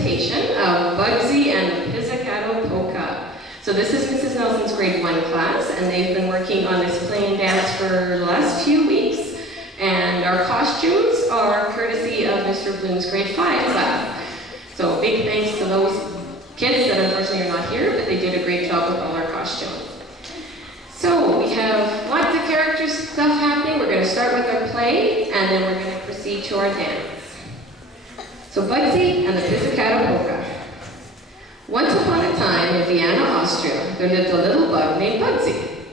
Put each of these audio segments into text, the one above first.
presentation of Bugsy and the Pizzicato Polka. So this is Mrs. Nelson's grade 1 class, and they've been working on this play and dance for the last few weeks. And our costumes are courtesy of Mr. Bloom's grade 5 class. So big thanks to those kids that unfortunately are not here, but they did a great job with all our costumes. So we have lots of character stuff happening. We're going to start with our play, and then we're going to proceed to our dance. So Bugsy and the Pizzicato Polka. Once upon a time in Vienna, Austria, there lived a little bug named Bugsy.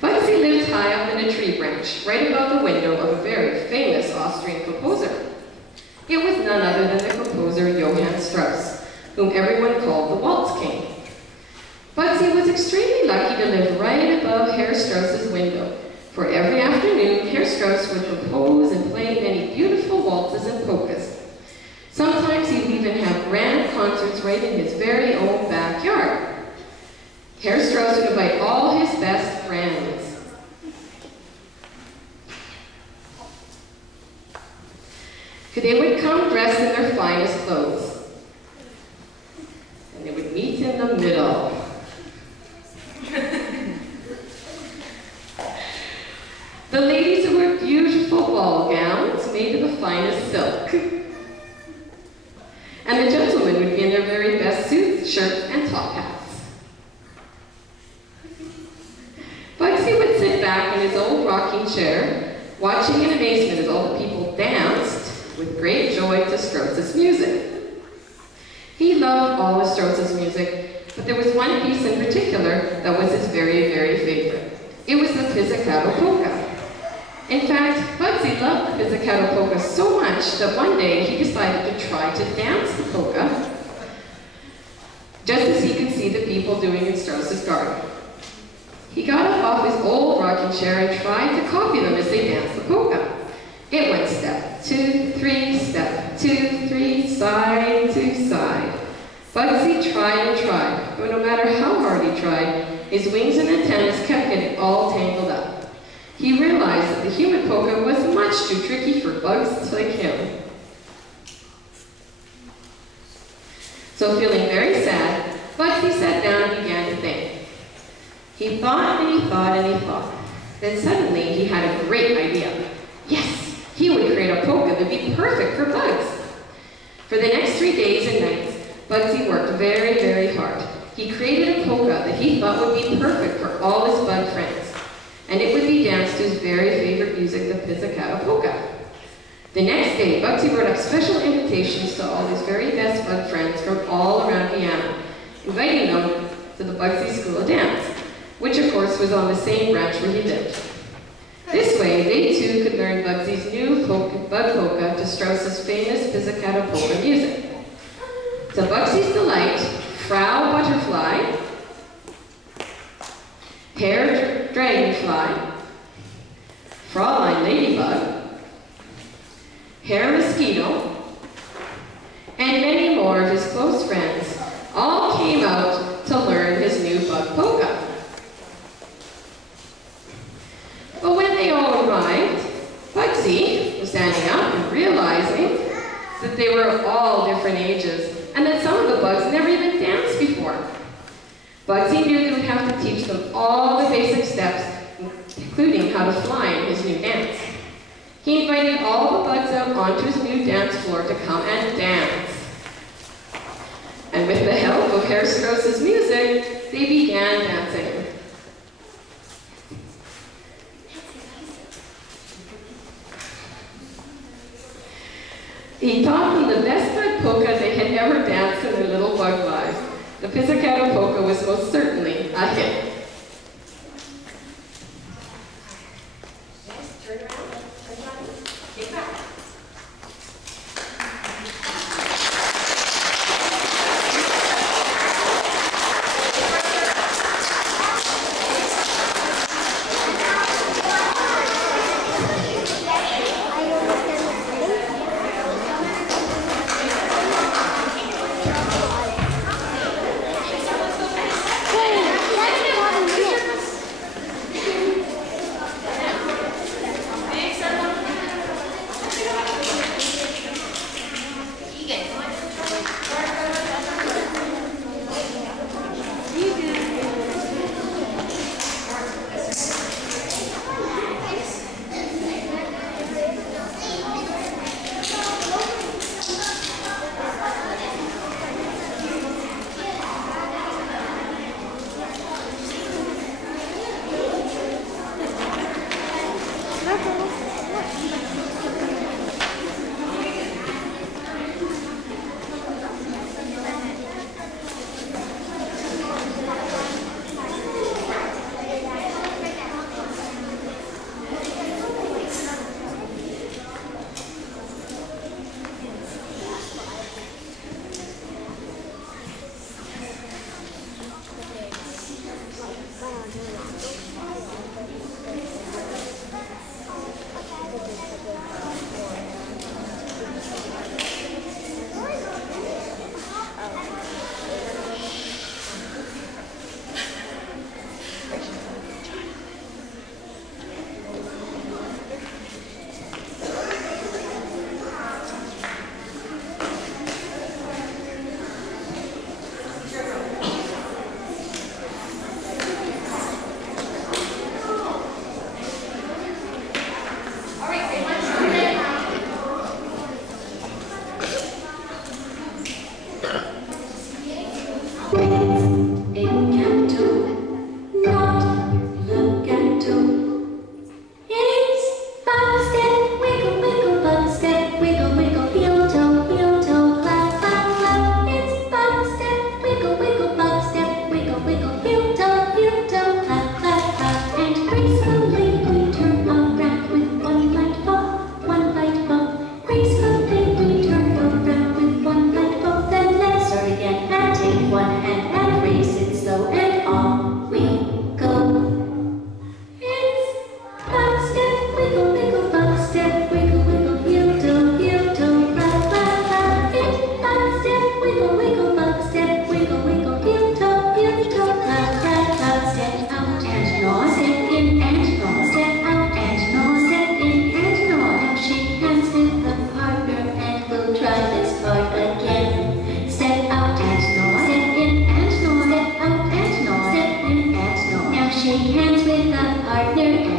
Bugsy lived high up in a tree branch, right above the window of a very famous Austrian composer. It was none other than the composer Johann Strauss, whom everyone called the Waltz King. Bugsy was extremely lucky to live right above Herr Strauss's window, for every afternoon Herr Strauss would compose and play many beautiful waltzes and polkas. Sometimes he would even have grand concerts right in his very own backyard. Herr Strauss would invite all his best friends. They would come dressed in their finest clothes, and they would meet in the middle. The ladies would wear beautiful ball gowns made of the finest silk, and the gentlemen would be in their very best suits, shirts, and top hats. Bugsy would sit back in his old rocking chair, watching in amazement as all the people danced with great joy to Strauss's music. He loved all of Strauss's music, but there was one piece in particular that was his very, very favorite. It was the Pizzicato Polka. In fact, Bugsy loved the Pizzicato Polka so much that one day he decided to try to dance the polka, just as he could see the people doing in Strauss's garden. He got up off his old rocking chair and tried to copy them as they danced the polka. It went step 2, 3, step 2, 3, side to side. Bugsy tried and tried, but no matter how hard he tried, his wings and antennas kept getting all tangled up. He realized that the human polka was much too tricky for bugs like him. So feeling very sad, Bugsy sat down and began to think. He thought and he thought and he thought. Then suddenly he had a great idea. Yes! He would create a polka that would be perfect for bugs. For the next 3 days and nights, Bugsy worked very, very hard. He created a polka that he thought would be perfect for all his bug friends, and it would be danced to his very favorite music, the Pizzicato Polka. The next day, Bugsy wrote up special invitations to all his very best bug friends from all around Vienna, inviting them to the Bugsy School of Dance, which of course was on the same branch where he lived. This way, they too could learn Bugsy's new bug polka to Strauss's famous Pizzicato Polka music. To Bugsy's delight, Frau Butterfly, Herr Dragonfly, Fräulein Ladybug, Herr Mosquito, and many more of his close friends all came out to learn his new bug polka. But when they all arrived, Bugsy was standing up and realizing that they were all different ages and that some of the bugs never even danced before. Bugsy knew they would have to teach them all the basic steps, including how to fly in his new dance. He invited all the bugs out onto his new dance floor to come and dance. And with the help of Herr Strauss's music, they began dancing. He taught them the best bug polka they had ever danced in their little bug lives. The Pizzicato Polka was most certainly a hit. Yes, turn around, get back. Hey, with a partner